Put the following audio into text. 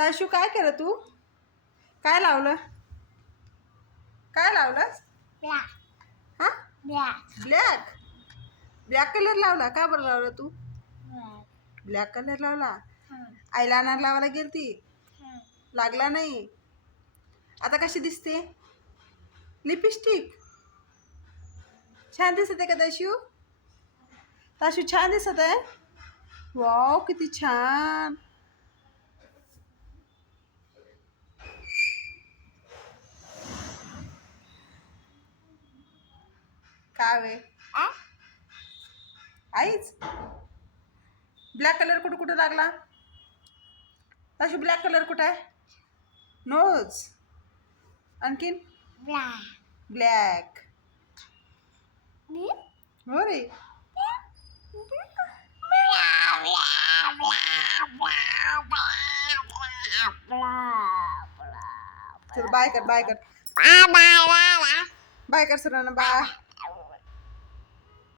ताशू काय केलं तू? काय लावलं? काय लावलंस? ब्लॅक हा ब्लॅक ब्लॅक ब्लॅक कलर लावला. का बरं लावला तू? ब्लॅक ब्लॅक कलर लावला. हां आयलाइनर लावायला गेलती, हां लागला नाही. आता कशी दिसते? लिपस्टिक छान दिसते का ताशू? ताशू छान दिसत आहे. वाव किती छान. काय वे आईच ब्लॅक कलर कुठं कुठं लागला? ताशू ब्लॅक कलर कुठं आहे? नोज. आणखीन ब्लॅक ब्लॅक. हो रे. चल बाय कर, बाय कर, बाय कर सरांना, बाय.